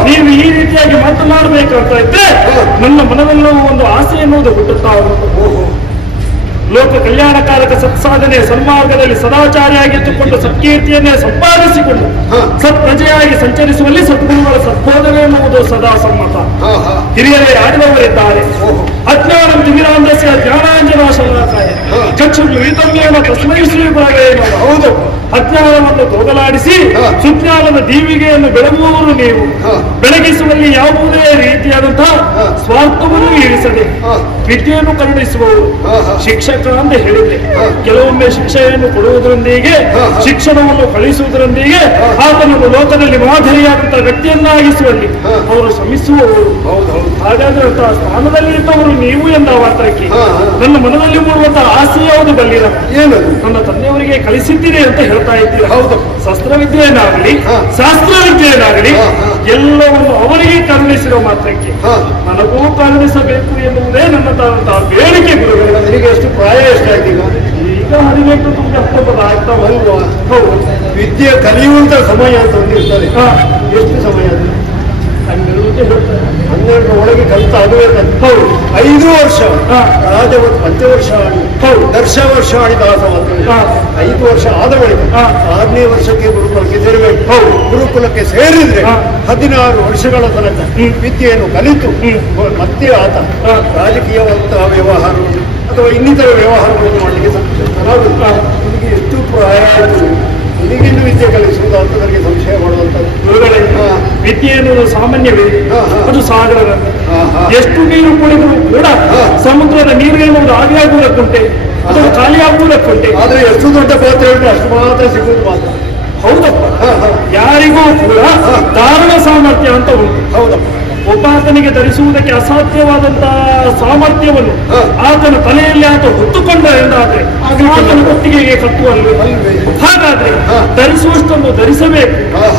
ನೀವು ಈ ರೀತಿಯಾಗಿ ಮಾತನಾಡಬೇಕಂತ ಇದ್ರೆ ನನ್ನ ಮನದಲ್ಲೂ ಒಂದು ಆಸೆ ಎನ್ನುವುದು ಹುಟ್ಟುತ್ತಾ ಉಂಟು. ಲೋಕ ಲೋಕ ಕಲ್ಯಾಣಕಾರಕ ಸತ್ಸಾಧನೆ ಸನ್ಮಾರ್ಗದಲ್ಲಿ ಸದಾಚಾರಿಯಾಗಿಟ್ಟುಕೊಂಡು ಸತ್ಕೀರ್ತಿಯನ್ನೇ ಸಂಪಾದಿಸಿಕೊಂಡು ಸತ್ಪ್ರಜೆಯಾಗಿ ಸಂಚರಿಸುವಲ್ಲಿ ಸದ್ಗುರುಗಳ ಸದ್ಬೋಧನೆ ಎನ್ನುವುದು ಸದಾ ಸಮ್ಮತ. ಹಿರಿಯರೇ ಆಡಿದವರಿದ್ದಾರೆ. ಅಜ್ಞಾನಂ ತಿಮಿರಾಂಧಸ್ಯ ಜ್ಞಾನಾಂಜನಾಶಲಾಕಾಯ ಚಕ್ಷುರ್ವಿತಮ್ಯೇನ ತಸ್ಮೈ ಶ್ರೀ ಗುರವೇನಮಃ. ಹೌದು, ಅಜ್ಞಾನವನ್ನು ತೊಗಲಾಡಿಸಿ ಸುಜ್ಞಾನದ ದೀವಿಗೆಯನ್ನು ಬೆಳಗುವವರು ನೀವು. ಬೆಳಗಿಸುವಲ್ಲಿ ಯಾವುದೇ ರೀತಿಯಾದಂತಹ ಸ್ವಾರ್ಥವನ್ನು ಇರಿಸದೆ ವಿದ್ಯೆಯನ್ನು ಕರುಣಿಸುವವರು ಶಿಕ್ಷಕ ಅಂತ ಹೇಳಿದ್ರೆ ಕೆಲವೊಮ್ಮೆ ಶಿಕ್ಷೆಯನ್ನು ಕೊಡುವುದರೊಂದಿಗೆ ಶಿಕ್ಷಣವನ್ನು ಕಳಿಸುವುದರೊಂದಿಗೆ ಆತನನ್ನು ಲೋಕದಲ್ಲಿ ಮಾದರಿಯಾದಂತಹ ವ್ಯಕ್ತಿಯನ್ನಾಗಿಸುವಲ್ಲಿ ಅವರು ಶ್ರಮಿಸುವವರು. ಹಾಗಾದ್ರೆ ಸ್ಥಾನದಲ್ಲಿ ಇದ್ದವರು ನೀವು ಎಂದ ಮಾತ್ರಕ್ಕೆ ನನ್ನ ಮನದಲ್ಲಿ ಮೂಡುವಂತಹ ಆಸೆ ಯಾವುದು ಬಲ್ಲಿರ ನನ್ನ ತಂದೆಯವರಿಗೆ ಕಲಿಸಿದ್ದೀರಿ ಅಂತ ಹೇಳ್ತಾ ಇದ್ದೀರಿ. ಹೌದು, ಶಸ್ತ್ರವಿದ್ಯೆಯನ್ನಾಗಲಿ ಶಾಸ್ತ್ರವಿದ್ಯೆಯನ್ನಾಗಲಿ ಎಲ್ಲವನ್ನು ಅವರಿಗೆ ಕರುಣಿಸಿರೋ ಮಾತ್ರಕ್ಕೆ ನನಗೂ ಕರುಣಿಸಬೇಕು ಎನ್ನುವುದೇ ನನ್ನದಾದಂತಹ ಬೇಡಿಕೆ. ಗುರುಗಳು, ನಿನಗೆ ಎಷ್ಟು ಪ್ರಾಯ ಎಷ್ಟಾಯ್ತು ಈಗ? 18 ತುಂಬ 19 ಆಗ್ತಾವಲ್ವಾ? ಹೌದು, ವಿದ್ಯೆ ಕಲಿಯುವಂತ ಸಮಯ ಅಂತ ಒಂದಿರ್ತದೆ. ಎಷ್ಟು ಸಮಯ ಅದು? 12 ಒಳಗೆ ಕಲಿತ ಆಗಬೇಕಂತ. ಹೌದು, 5 ವರ್ಷ ರಾಜವತ್ ಪಂಚವರ್ಷ ಆಡಿ ದರ್ಶವರ್ಷ ಆಡಿ ದಾಸವಾದ 5 ವರ್ಷ ಆದ ಬಳಿಕ 6ನೇ ವರ್ಷಕ್ಕೆ ಗುರುಕುಲಕ್ಕೆ ಸೇರಬೇಕು. ಗುರುಕುಲಕ್ಕೆ ಸೇರಿದ್ರೆ 16 ವರ್ಷಗಳ ತನಕ ವಿದ್ಯೆಯನ್ನು ಕಲಿತು ಮತ್ತೆ ಆತ ರಾಜಕೀಯವಂತಹ ವ್ಯವಹಾರ ಅಥವಾ ಇನ್ನಿತರ ವ್ಯವಹಾರಗಳನ್ನು ಮಾಡಲಿಕ್ಕೆ ಸಾಧ್ಯವಾಗುತ್ತದೆ. ನಿಮಗೆ ಎಷ್ಟು ಪ್ರಾಯ ಆಯಿತು? ನಿಮಗಿನ್ನು ವಿದ್ಯೆ ಕಲಿಸುವುದು ಅಂತ ನನಗೆ ಸಂಶಯ ಮಾಡುವಂಥದ್ದು. ವಿದ್ಯೆ ಎನ್ನುವುದು ಸಾಮಾನ್ಯವೇ, ಅದು ಸಾಗರ. ಎಷ್ಟು ನೀರು ಕುಡಿದರೂ ಕೂಡ ಸಮುದ್ರದ ನೀರು ಎನ್ನುವುದು ಆವಿಯಾಗುವುದಕ್ಕುಂಟೆ ಅಥವಾ ಖಾಲಿಯಾಗುವುದಕ್ಕುಂಟೆ. ಆದ್ರೆ ಎಷ್ಟು ದೊಡ್ಡ ಪಾತ್ರೆ ಉಂಟು ಅಷ್ಟು ಮಾತ್ರ ಸಿಗುವುದು ಮಾತ್ರ. ಹೌದಪ್ಪ, ಯಾರಿಗೂ ಕೂಡ ಧಾರಣ ಸಾಮರ್ಥ್ಯ ಅಂತ ಉಂಟು. ಹೌದಪ್ಪ, ಒಬ್ಬಾತನಿಗೆ ಧರಿಸುವುದಕ್ಕೆ ಅಸಾಧ್ಯವಾದಂತಹ ಸಾಮರ್ಥ್ಯವನ್ನು ಆತನ ತಲೆಯಲ್ಲಿ ಆತ ಹೊತ್ತುಕೊಂಡ ಎಂದಾದ್ರೆ ಆತನ ಹೊತ್ತಿಗೆಗೆ ಕಟ್ಟುವಲ್ವೇ? ಹಾಗಾದ್ರೆ ಧರಿಸುವಷ್ಟನ್ನು ಧರಿಸಬೇಕು.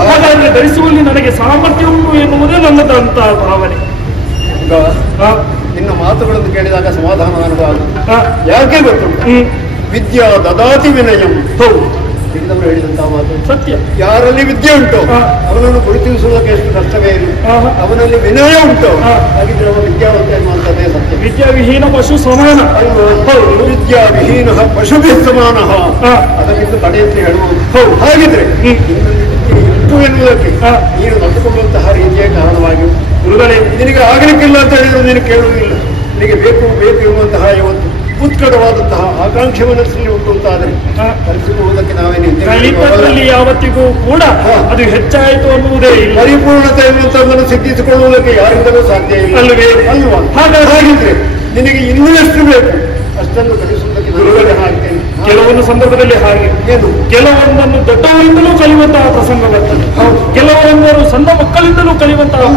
ಹಾಗಾದ್ರೆ ಧರಿಸುವಲ್ಲಿ ನನಗೆ ಸಾಮರ್ಥ್ಯ ಉಂಟು ಎನ್ನುವುದೇ ನನ್ನದಂತಹ ಭಾವನೆ. ನಿನ್ನ ಮಾತುಗಳನ್ನು ಕೇಳಿದಾಗ ಸಮಾಧಾನ ಯಾಕೆ ಗೊತ್ತುಂಟು? ವಿದ್ಯಾ ದದಾತಿ ವಿನಯಂ. ತಿಳಿದವರು ಹೇಳಿದಂತಹ ಮಾತು ಸತ್ಯ. ಯಾರಲ್ಲಿ ವಿದ್ಯೆ ಉಂಟು ಅವನನ್ನು ಗುರುತಿಸುವುದಕ್ಕೆ ಎಷ್ಟು ಕಷ್ಟವೇ ಇಲ್ಲ. ಅವನಲ್ಲಿ ವಿನಯ ಉಂಟು, ಹಾಗಿದ್ರೆ ಅವನು ವಿದ್ಯಾವಂತ ಎನ್ನುವಂಥದ್ದೇ ಸತ್ಯ. ವಿದ್ಯಾವಿಹೀನ ಪಶು ಸಮಾನ. ವಿದ್ಯಾವಿಹೀನ ಪಶುಭಿ ಸಮಾನ, ಅದಕ್ಕಿಂತ ಕಡೆ ಅಂತ ಹೇಳುವುದು. ಹಾಗಿದ್ರೆ ಇಟ್ಟು ಎನ್ನುವುದಕ್ಕೆ ನೀನು ನಡೆದುಕೊಳ್ಳುವಂತಹ ರೀತಿಯ ಕಾರಣವಾಗಿ ಗುರುಗಳೇ ನಿನಗೆ ಆಗಲಿಕ್ಕಿಲ್ಲ ಅಂತ ಹೇಳಿದ್ರು ನೀನು ಕೇಳುವುದಿಲ್ಲ. ನಿನಗೆ ಬೇಕು ಬೇಕು ಎನ್ನುವಂತಹ ಇವತ್ತು ಉತ್ಕಟವಾದಂತಹ ಆಕಾಂಕ್ಷೆ ಮನಸ್ಸಲ್ಲಿ ಉಂಟು ಅಂತಾದರೆ ಕಲಿಸಿಕೊಳ್ಳುವುದಕ್ಕೆ ನಾವೇನು ಯಾವತ್ತಿಗೂ ಕೂಡ ಅದು ಹೆಚ್ಚಾಯಿತು ಅನ್ನುವುದೇ ಇಲ್ಲ. ಪರಿಪೂರ್ಣತೆ ಎನ್ನುವಂಥದ್ದನ್ನು ಸಿದ್ಧಿಸಿಕೊಳ್ಳುವುದಕ್ಕೆ ಯಾರಿಂದಲೂ ಸಾಧ್ಯ ಇಲ್ಲ ಅಲ್ವೇ? ಅಲ್ವಾ? ಹಾಗಿದ್ರೆ ನಿನಗೆ ಇನ್ನೂ ಎಷ್ಟು ಬೇಕು ಅಷ್ಟನ್ನು ಕಲಿಸುವುದಕ್ಕೆ ಹಾಕ್ತೇನೆ. ಕೆಲವೊಂದು ಸಂದರ್ಭದಲ್ಲಿ ಹಾಗೆ ಏನು ಕೆಲವೊಂದನ್ನು ದೊಡ್ಡವರಿಂದಲೂ ಕಲಿಯುವಂತಹ ಪ್ರಸಂಗ ಬರ್ತದೆ. ಕೆಲವೊಂದರು ಸಣ್ಣ ಮಕ್ಕಳಿಂದಲೂ ಕಲಿಯುವಂತಹ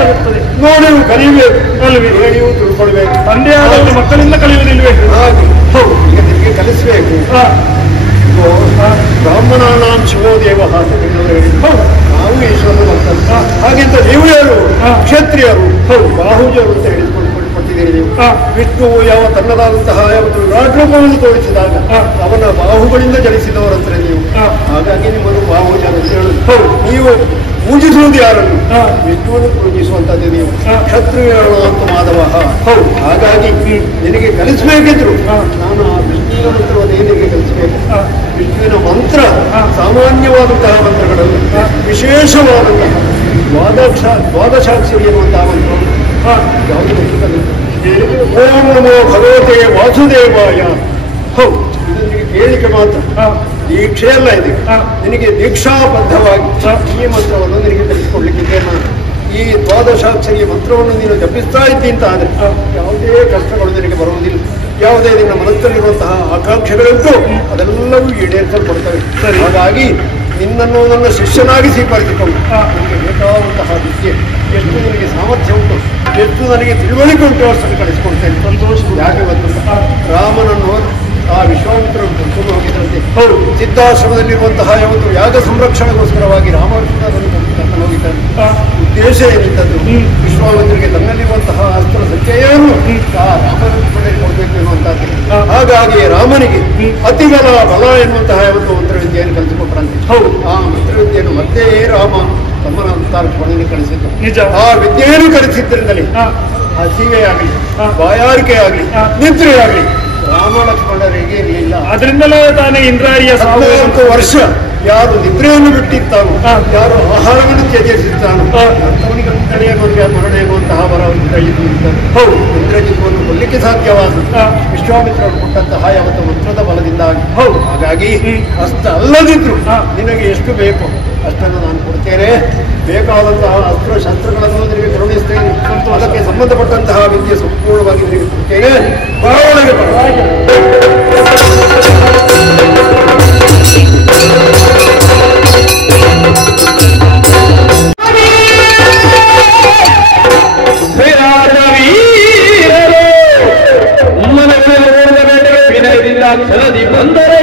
ಬರುತ್ತದೆ. ನೋಡಿ ಕಲಿಯಬೇಕು ಅಲ್ವೇ? ಹೇಳಿಯೂ ತಿಳ್ಕೊಳ್ಬೇಕು. ತಂದೆ ಆದವರು ಮಕ್ಕಳಿಂದ ಕಲಿಯುವುದಿಲ್ವೇ? ಹಾಗೆ ಹೌದು, ಈಗ ನಿಮಗೆ ಕಲಿಸಬೇಕು. ಬ್ರಾಹ್ಮಣಾನಾಂ ಶಿವೋ ದೇವ ಅಂತ ಹೇಳಿದ್ರು. ನಾವು ಈಶ್ವರನ ಭಕ್ತರು. ಹಾಗೆಂತ ನೀವು ಯಾರು? ಕ್ಷತ್ರಿಯರು, ಬಾಹುಜರು ಅಂತ ಹೇಳಿಕೊಂಡು ಕೊಟ್ಟಿದ್ದೀರಿ ನೀವು. ವಿಷ್ಣುವು ಯಾವ ತನ್ನದಾದಂತಹ ಯಾವತ್ತು ವಿರಾಟ್ರೂಪವನ್ನು ತೋರಿಸಿದಾಗ ಅವನ ಬಾಹುಗಳಿಂದ ಜನಿಸಿದವರಂದ್ರೆ ನೀವು. ಹಾಗಾಗಿ ನಿಮ್ಮನ್ನು ಬಾಹುಜರು ಅಂತ ಹೇಳುದು. ನೀವು ಪೂಜಿಸುವುದು ಯಾರನ್ನು? ವಿಷ್ಣುವನ್ನು ಪೂಜಿಸುವಂತದ್ದು ನೀವು. ಕ್ಷತ್ರಿಯರು ಅಂತ ಮಾಧವ. ಹಾಗಾಗಿ ನಿನಗೆ ಕಲಿಸಬೇಕಿದ್ರು ನಾನು ಆ ವಿಷ್ಣುವಿನ ಮಂತ್ರವನ್ನು ನಿನಗೆ ಕಲಿಸಬೇಕು. ವಿಷ್ಣುವಿನ ಮಂತ್ರ ಸಾಮಾನ್ಯವಾದಂತಹ ಮಂತ್ರಗಳನ್ನು ವಿಶೇಷವಾದಂತಹ ದ್ವಾದಶಾಕ್ಷರಿ ಎನ್ನುವಂತಹ ಮಂತ್ರ ಯಾವುದು ಗೊತ್ತಿಲ್ಲ. ಓಂ ನಮೋ ಭಗವತೆ ವಾಸುದೇವಾಯ. ಹೌದು, ಇದು ನಿನಗೆ ಕೇಳಿಕೆ ಮಾತ್ರ, ದೀಕ್ಷೆಯಲ್ಲ ಇದೆ. ನಿನಗೆ ದೀಕ್ಷಾಬದ್ಧವಾಗಿ ಈ ಮಂತ್ರವನ್ನು ನಿನಗೆ ತಿಳಿಸಿಕೊಡ್ಲಿಕ್ಕಿದೆ. ನಾನು ಈ ದ್ವಾದಶಾಕ್ಷರಿಯ ಮಂತ್ರವನ್ನು ನೀನು ಜಪಿಸ್ತಾ ಇದ್ದಿ ಅಂತ ಆದರೆ ಯಾವುದೇ ಕಷ್ಟಗಳು ನಿನಗೆ ಬರುವುದಿಲ್ಲ. ಯಾವುದೇ ನಿನ್ನ ಮನಸ್ಸಲ್ಲಿರುವಂತಹ ಆಕಾಂಕ್ಷೆಗಳುಂಟು ಅದೆಲ್ಲವೂ ಈಡೇರಿಸಲ್ಪಡ್ತವೆ. ಹಾಗಾಗಿ ನಿನ್ನನ್ನು ನನ್ನ ಶಿಷ್ಯನಾಗಿ ಸ್ವೀಕರಿಸಿಕೊಂಡು ನನಗೆ ಬೇಕಾದಂತಹ ವಿದ್ಯೆ ಎಷ್ಟು ನಿನಗೆ ಸಾಮರ್ಥ್ಯ ಉಂಟು, ಎಷ್ಟು ನನಗೆ ತಿಳುವಳಿಕೆ ಉಂಟು ಅಷ್ಟನ್ನು ಕಳಿಸಿಕೊಡ್ತೇನೆ. ಸಂತೋಷ. ಯಾಕೆ ಗೊತ್ತಿಲ್ಲ, ರಾಮನನ್ನು ಆ ವಿಶ್ವಾಮಿತ್ರರು ಕರ್ಕೊಂಡು ಹೋಗಿದ್ದಂತೆ. ಹೌದು, ಸಿದ್ಧಾಶ್ರಮದಲ್ಲಿರುವಂತಹ ಯಾವತ್ತು ಯಾಗ ಸಂರಕ್ಷಣೆಗೋಸ್ಕರವಾಗಿ ರಾಮಕೃಷ್ಣರನ್ನು ಕರ್ಕೊಂಡು ಹೋಗಿದ್ದಾರೆ. ಉದ್ದೇಶ ಏನಿದ್ದದ್ದು ವಿಶ್ವಾಮಿತ್ರರಿಗೆ ತನ್ನಲ್ಲಿರುವಂತಹ ಅಸ್ತ್ರ ಸಂಚಯವನ್ನು ಆ ರಾಮಕೃಷ್ಣರಿಗೆ ಕೊಡಬೇಕು ಎನ್ನುವಂತಹದ್ದು. ಹಾಗಾಗಿ ರಾಮನಿಗೆ ಅತಿಬಲ ಬಲ ಎನ್ನುವಂತಹ ಯಾವತ್ತು ಮಂತ್ರವಿದ್ಯೆಯನ್ನು ಕಲಿಸಿಕೊಟ್ಟರಂತೆ. ಹೌದು, ಆ ಮಂತ್ರವಿದ್ಯೆಯನ್ನು ಮತ್ತೆ ರಾಮ ತಮ್ಮನ ಲಕ್ಷ್ಮಣನಿಗೆ ಕಳಿಸಿದ್ದು ನಿಜ. ಆ ವಿದ್ಯೆಯನ್ನು ಕಲಿಸಿದ್ದರಿಂದಲೇ ಹಸಿವೆ ಆಗಲಿ, ಬಾಯಾರಿಕೆ ಆಗಲಿ, ನಿದ್ರೆ ಆಗಲಿ ರಾಮ ಲಕ್ಷ್ಮಣರಿಗೆ ಇರಲಿಲ್ಲ. ಅದರಿಂದಲೇ ತಾನೇ ಇಂದ್ರಾರಿಯ 14 ವರ್ಷ ಯಾರು ನಿದ್ರೆಯನ್ನು ಬಿಟ್ಟಿರ್ತಾನೋ, ಯಾರು ಆಹಾರವನ್ನು ತ್ಯಜಿಸಿರ್ತಾನೋ ಅವನಿಗಂತಲೇ ಮರಣ ಎನ್ನುವಂತಹ ವರ ಹೌದು ಇಂದ್ರಜಿತ್ವನ್ನು ಕೊಲ್ಲಿಕ್ಕೆ ಸಾಧ್ಯವಾದ ವಿಶ್ವಾಮಿತ್ರರು ಕೊಟ್ಟಂತಹ ಯಾವತ್ತ ಮಂತ್ರದ ಬಲದಿಂದಾಗಿ. ಹಾಗಾಗಿ ಅಷ್ಟ ಅಲ್ಲದಿದ್ರು ನಿನಗೆ ಎಷ್ಟು ಬೇಕು ಅಷ್ಟನ್ನು ನಾನು ಕೊಡ್ತೇನೆ. ಬೇಕಾದಂತಹ ಅಸ್ತ್ರ ಶಸ್ತ್ರಗಳನ್ನು ನಿನಗೆ ಕರುಣಿಸ್ತೇನೆ. ಅದಕ್ಕೆ ಸಂಬಂಧಪಟ್ಟಂತಹ ವಿದ್ಯೆ ಸಂಪೂರ್ಣವಾಗಿ ನಿನಗೆ ಕೊಡ್ತೇನೆ. ಒಳಗೆ ಕ್ಷಣದಿ ಬಂದರೆ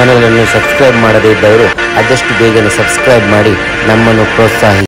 ಚಾನಲನ್ನು ಸಬ್ಸ್ಕ್ರೈಬ್ ಮಾಡದೇ ಇದ್ದವರು ಆದಷ್ಟು ಬೇಗನೆ ಸಬ್ಸ್ಕ್ರೈಬ್ ಮಾಡಿ ನಮ್ಮನ್ನು ಪ್ರೋತ್ಸಾಹಿಸಿ.